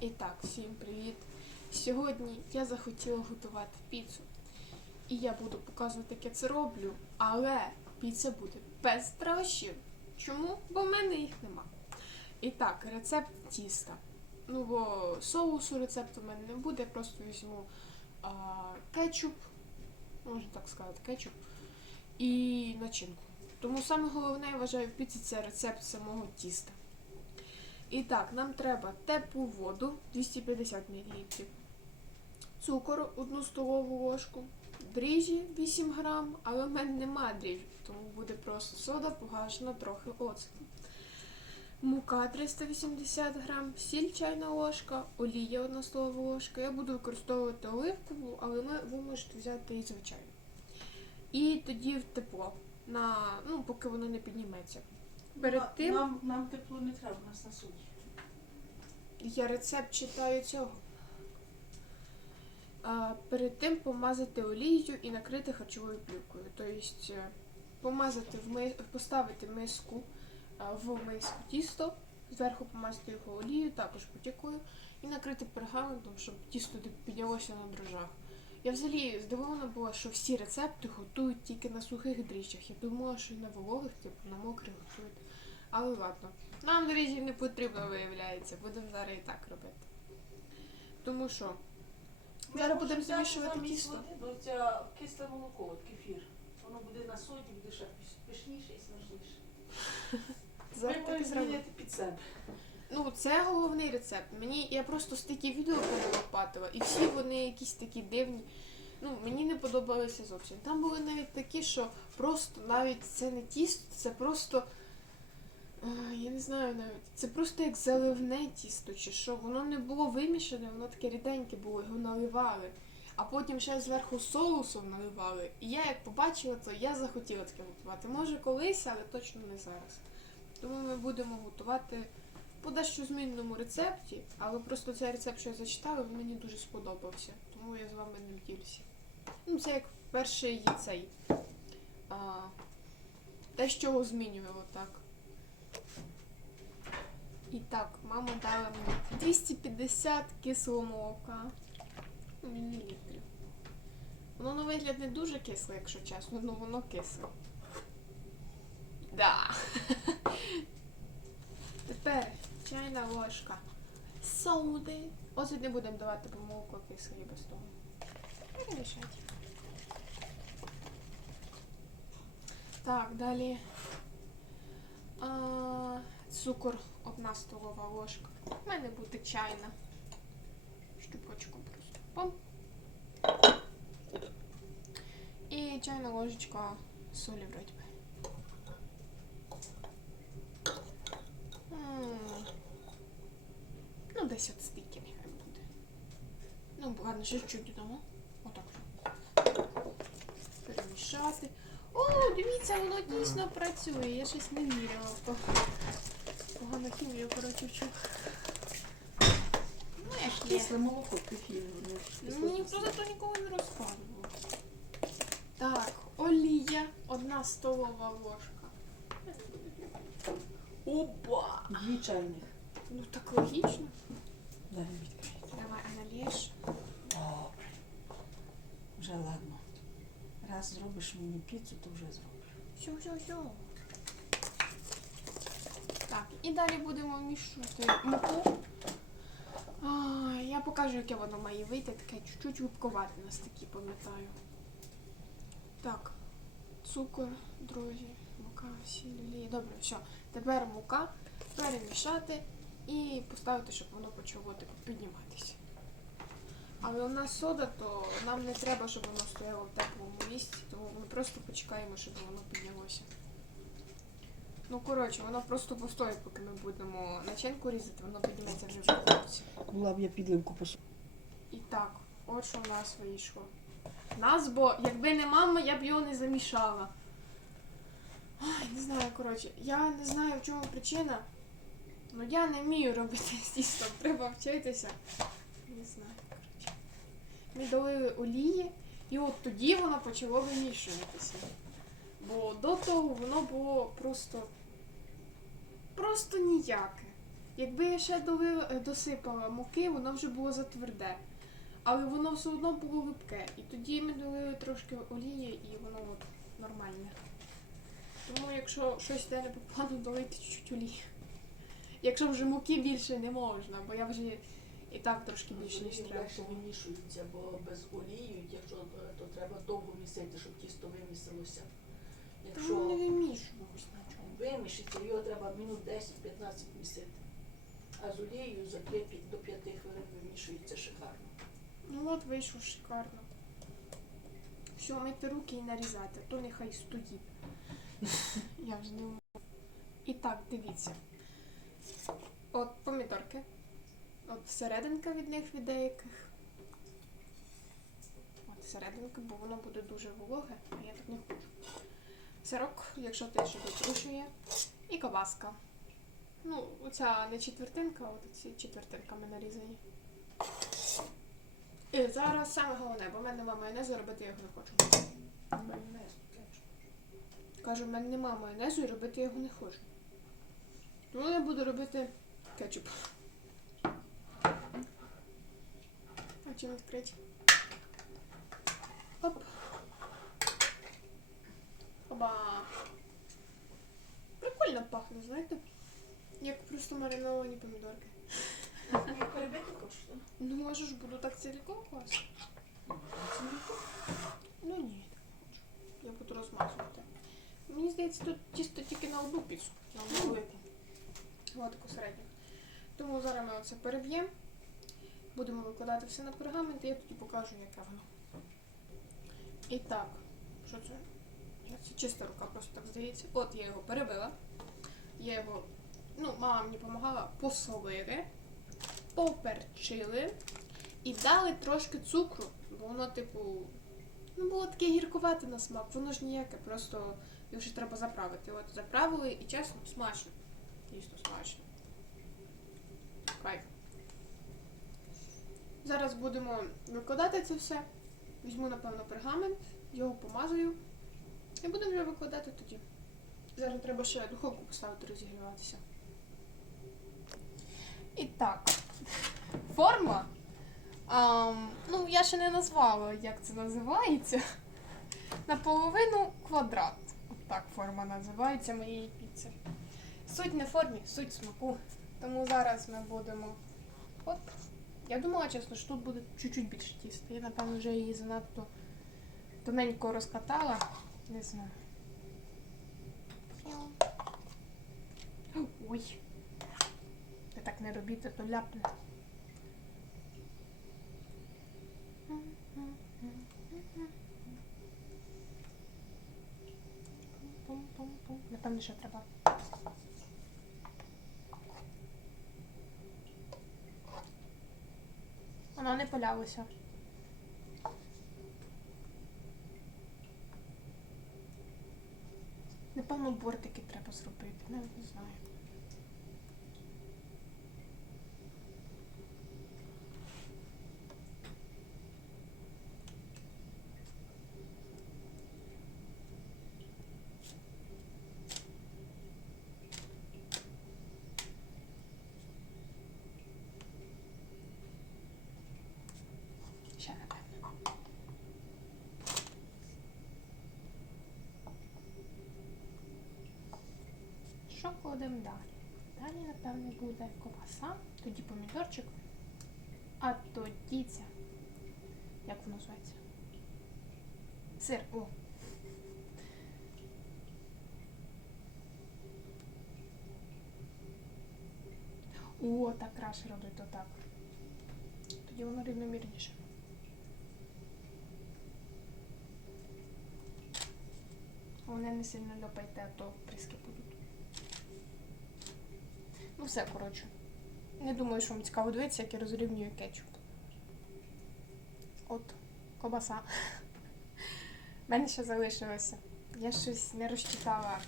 І так, всім привіт! Сьогодні я захотіла готувати піцу. І я буду показувати, як я це роблю, але піца буде без дрожжів. Чому? Бо в мене їх нема. І так, рецепт тіста. Ну, бо соусу рецепту в мене не буде, я просто візьму а, кетчуп, можна так сказати, кетчуп і начинку. Тому саме головне, я вважаю, в піці це рецепт самого тіста. І так, нам треба теплу воду 250 мл, цукор 1 столову ложку, дріжджі 8 грам, але в мене нема дріжджів, тому буде просто сода погашена трохи оцтом. Мука 380 грам, сіль чайна ложка, олія 1 столова ложка. Я буду використовувати оливкову, але ви можете взяти і звичайну. І тоді в тепло, на, ну, поки воно не підніметься. Перед тим Нам, нам тепло не треба, у нас на суді. Я рецепт читаю цього. А, перед тим помазати олією і накрити харчовою плівкою. Тобто е, помазати в ми... поставити миску а, в миску тісто, зверху помазати його олією, також потікою, і накрити пергаментом, щоб тісто піднялося на дрожжах. Я взагалі здивована була, що всі рецепти готують тільки на сухих дріжджах. Я думала, що і на вологих, типу на мокрих готують. Але ладно. Нам дріжджів не потрібно, виявляється. Будемо зараз і так робити. Тому що зараз будемо замішувати тісто. Бо це кисле молоко, от кефір. Воно буде на соді, буде ще пишніше і смачніше. Зараз так і зробимо. під себе. Ну, це головний рецепт. Мені я просто стільки відео перелопатила, і всі вони якісь такі дивні. Ну, мені не подобалися зовсім. Там були навіть такі, що просто навіть це не тісто, це просто. Я не знаю навіть. Це просто як заливне тісто, чи що. Воно не було вимішане, воно таке ріденьке було, його наливали. А потім ще зверху соусом наливали. І я як побачила, то я захотіла таке готувати. Може колись, але точно не зараз. Тому ми будемо готувати по дещо змінному рецепті, але просто цей рецепт, що я зачитала, він мені дуже сподобався. Тому я з вами ним ділюся. Ну, це як перший цей. А, те, що його змінювало так. І так, мама дала мені 250 кислого молока. Мілілітрів. Воно на вигляд не дуже кисле, якщо чесно, але воно кисле. Да. Тепер чайна ложка соди. Оцет не будемо давати, бо молоко кисле і без того. Перемішати. Так, далі. А, цукор одна столова ложка. У мене буде чайна. Щупочку просто. Пом. І чайна ложечка солі вроді би. Ну, десь от стільки нехай буде. Ну, ладно, ще чуть додамо. Отак. Перемішати. О, дивіться, воно дійсно працює. Я щось не вірила в то. Погано хімію, коротше, вчу. Ну, як є. Кисле молоко, кефір. воно кисле. Мені хто за то ніколи не розказував. Так, олія, одна столова ложка. Опа! Дві чайних. Ну так логічно. Далі відкрити. Давай, аналіж. Добре. Вже ладно. Раз зробиш мені піцу, то вже зроблю. Все, все, все. Так, і далі будемо вмішувати муку. А, я покажу, яке воно має вийти. Таке чуть-чуть губковате у нас такі, пам'ятаю. Так, цукор, друзі, мука, сіль, олія. Добре, все. Тепер мука перемішати і поставити, щоб воно почало типу, підніматися. Але у нас сода, то нам не треба, щоб воно стояло в теплому місці, тому ми просто почекаємо, щоб воно піднялося. Ну, коротше, воно просто постоїть, поки ми будемо начинку різати, воно підніметься вже в жовтці. Була б я підливку посу. І так, от що в нас вийшло. Нас, бо якби не мама, я б його не замішала. Ай, не знаю, коротше, я не знаю, в чому причина. Ну я не вмію робити з тістом, треба вчитися. Не знаю, коротше. Ми долили олії, і от тоді воно почало вимішуватися. Бо до того воно було просто. Просто ніяке. Якби я ще е, досипала муки, воно вже було затверде. Але воно все одно було липке. І тоді ми долили трошки олії і воно от нормальне. Тому якщо щось йде не по плану, долити чуть-чуть олії. Якщо вже муки більше не можна, бо я вже і так трошки більше, ніж треба. легше вимішуються, бо без олії, якщо е, то треба довго місити, щоб тісто вимісилося. Та не Якщо вимішувалось на чому. Вимішиться, його треба минут 10-15 місити. А з олією за 3 до 5 хвилин вимішується шикарно. Ну от вийшло шикарно. Все, мийте руки і нарізайте, то нехай стоїть. Я вже не можу. І так, дивіться. От помідорки. От серединка від них від деяких. От серединка, бо воно буде дуже вологе, а я так не хочу. Сирок, якщо те, що дотрушує. І ковбаска. Ну, оця не четвертинка, а от ці четвертинками нарізані. І зараз саме головне, бо в мене немає майонезу, робити я його не хочу. Майонез, кетчуп. Кажу, в мене немає майонезу і робити я його не хочу. Тому я буду робити кетчуп. А чим відкрити? Оп. Оба. Прикольно пахне, знаєте? Як просто мариновані помідорки. Як перебити? Ну можеш, буду так цілком класти. Ну ні, не хочу. Я буду розмазувати. Мені здається, тут чисто тільки на одну піцу, на одну велику. Ось таку середню. Тому зараз ми оце переб'ємо. Будемо викладати все на пергамент, і я тоді покажу, яке воно. І так, що це? Чиста рука, просто так здається. От я його перебила. Я його, ну, мама мені допомагала, посолили, поперчили і дали трошки цукру, бо воно, типу, ну, було таке гіркувате на смак, воно ж ніяке, просто його ще треба заправити. От заправили і чесно, смачно. Дійсно смачно. Кайф. Зараз будемо викладати це все. Візьму, напевно, пергамент, його помазую. І будемо вже викладати тоді. Зараз треба ще духовку поставити розігріватися. І так, форма. Ам, ну, я ще не назвала, як це називається. Наполовину квадрат. От так форма називається моєї піци. Суть не формі, суть смаку. Тому зараз ми будемо. От. Я думала, чесно, що тут буде чуть-чуть більше тіста. Я, напевно, вже її занадто тоненько розкатала. Не знаю. Ой. Ви так не робіть, а то ляпне. Напевно, ще треба. Воно не полялося. Напевно, бортики треба зробити, не знаю. Ще напевно. Що далі? Далі, напевно, буде ковбаса, тоді помідорчик, а тоді ця. Як воно називається? Сир. О. О, так краще робити отак. Тоді воно рівномірніше. Вони не сильно льопайте, а то приски будуть. Ну все, коротше. Не думаю, що вам цікаво дивитися, як я розрівнюю кетчуп. От, кобаса. У мене ще залишилося. Я щось не розчитала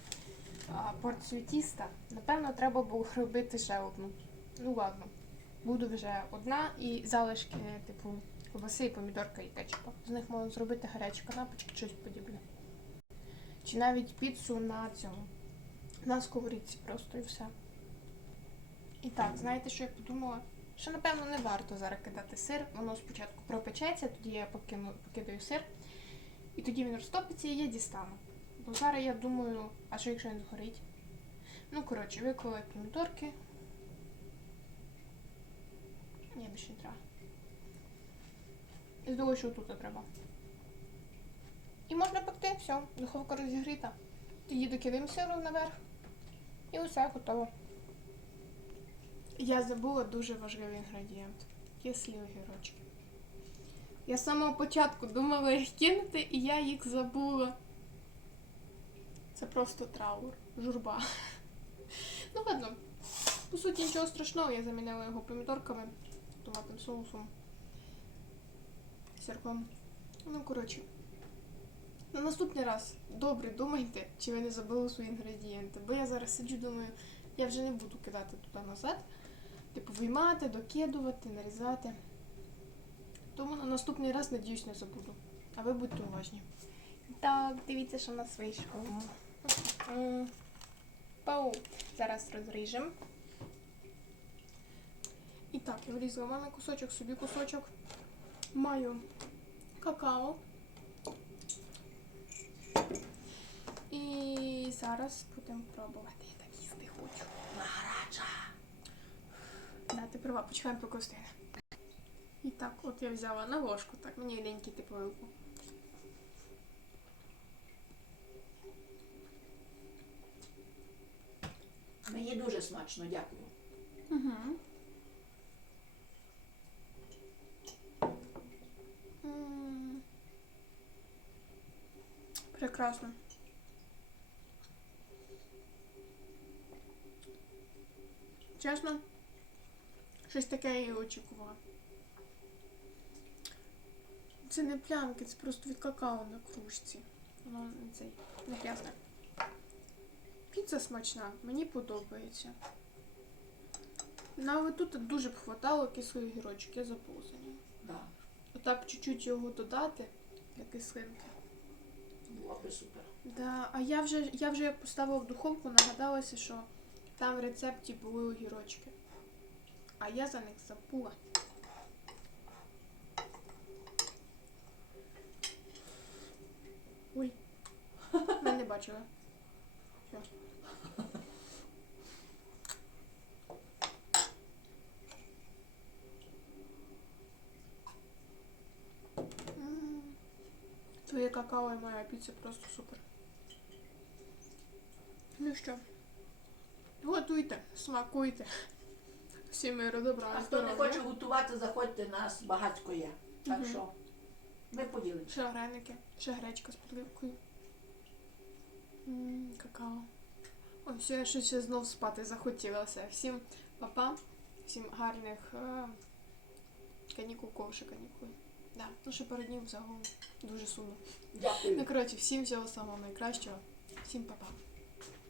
а, порцію тіста. Напевно, треба було робити ще одну. Ну ладно. Буду вже одна і залишки, типу, ковбаси, і помідорка і кетчупа. З них можна зробити гарячі канапочки, щось подібне. Чи навіть піцу на цьому. На сковорідці просто і все. І так, знаєте, що я подумала? Що напевно не варто зараз кидати сир. Воно спочатку пропечеться, тоді я покину, покидаю сир, і тоді він розтопиться і я дістану. Бо зараз я думаю, а що якщо він згорить? Ну, коротше, виклали помідорки. Ні, більше не треба. І думаю, що тут треба. І можна пекти, все, духовка розігріта. Тоді докидаємо сиру наверх. І усе готово. Я забула дуже важливий інгредієнт. Кислі огірочки. Я з самого початку думала їх кинути, і я їх забула. Це просто траур, журба. Ну ладно. По суті, нічого страшного, я замінила його помідорками, томатним соусом, сирком. Ну, коротше. На наступний раз добре думайте, чи ви не забули свої інгредієнти. Бо я зараз сиджу, думаю, я вже не буду кидати туди назад. Типу виймати, докидувати, нарізати. Тому на наступний раз, надіюсь, не забуду. А ви будьте уважні. Так, дивіться, що в нас вийшло. Пау. Зараз розріжемо. І так, я врізала мене кусочок, собі кусочок. Маю какао. І зараз будемо пробувати. Я так їсти хочу. Гаряча. Ти права, почекаємо поки остине. І так, от я взяла на ложку, так, мені ліньки типу велику. Мені дуже смачно, дякую. Угу. Прекрасно. Чесно, щось таке я очікувала. Це не плямки, це просто від какао на кружці. Воно не цей не грязне. Піца смачна, мені подобається. Ну, але тут дуже б хватало кислої гірочок, я забула за нього. Да, Отак чуть-чуть його додати для кислинки. було би супер. Да, а я вже, я вже як поставила в духовку, нагадалася, що там в рецепті були огірочки. А я за них забула. Ой. Ми не бачили. Все. Твоє какао і моя піца просто супер. Ну що, готуйте, смакуйте. Всім миру, добра, А хто не здоров'я. хоче готувати, заходьте нас багатько є. Так Мгм. що ми поділимося. Ще вареники, ще гречка з подливкою. М, Какао. Ой, все, я щось ще знов спати захотіла. Все. Всім папа, всім гарних е, канікул, ковши канікул. Да. Ну, ще пару днів загалом дуже сумно. Ну, коротше, всім всього самого найкращого. Всім папа.